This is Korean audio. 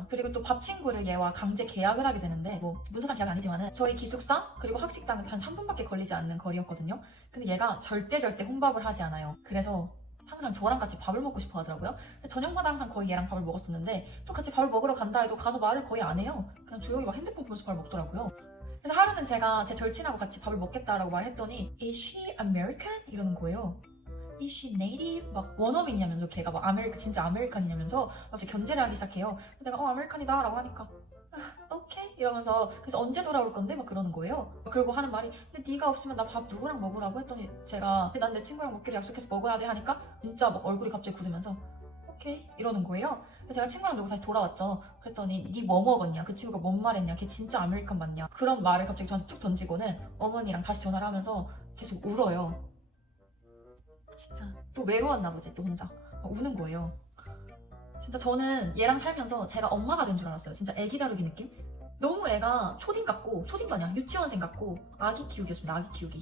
있습니다. 그리고 또 밥 친구를 얘와 강제 계약을 하게 되는데 뭐 문서상 계약은 아니지만은 저희 기숙사 그리고 학식당은 한 3분밖에 걸리지 않는 거리였거든요. 근데 얘가 절대 절대 혼밥을 하지 않아요. 그래서 항상 저랑 같이 밥을 먹고 싶어 하더라고요. 저녁마다 항상 거의 얘랑 밥을 먹었었는데 또 같이 밥을 먹으러 간다 해도 가서 말을 거의 안 해요. 그냥 조용히 막 핸드폰 보면서 밥을 먹더라고요. 그래서 하루는 제가 제 절친하고 같이 밥을 먹겠다라고 말했더니 Is she American? 이러는 거예요. Is she native? 막 원어민이냐면서 걔가 막 아메리카 진짜 아메리칸이냐면서 갑자기 견제를 하기 시작해요. 내가 어 아메리칸이다 라고 하니까 아, 오케이 이러면서 그래서 언제 돌아올 건데 막 그러는 거예요. 그리고 하는 말이 근데 네가 없으면 나 밥 누구랑 먹으라고 했더니 제가 난 내 친구랑 먹기로 약속해서 먹어야 돼 하니까 진짜 막 얼굴이 갑자기 굳으면서 오케이 이러는 거예요. 그래서 제가 친구랑 놀고 다시 돌아왔죠. 그랬더니 니뭐 먹었냐? 그 친구가 뭔 말했냐? 걔 진짜 아메리칸 맞냐? 그런 말을 갑자기 저한테 툭 던지고는 어머니랑 다시 전화를 하면서 계속 울어요. 진짜 또 외로웠나 보지 또 혼자 막 우는 거예요. 진짜 저는 얘랑 살면서 제가 엄마가 된 줄 알았어요. 진짜 애기 다루기 느낌? 너무 애가 초딩 같고 초딩도 아니야 유치원생 같고 아기 키우기였습니다. 아기 키우기.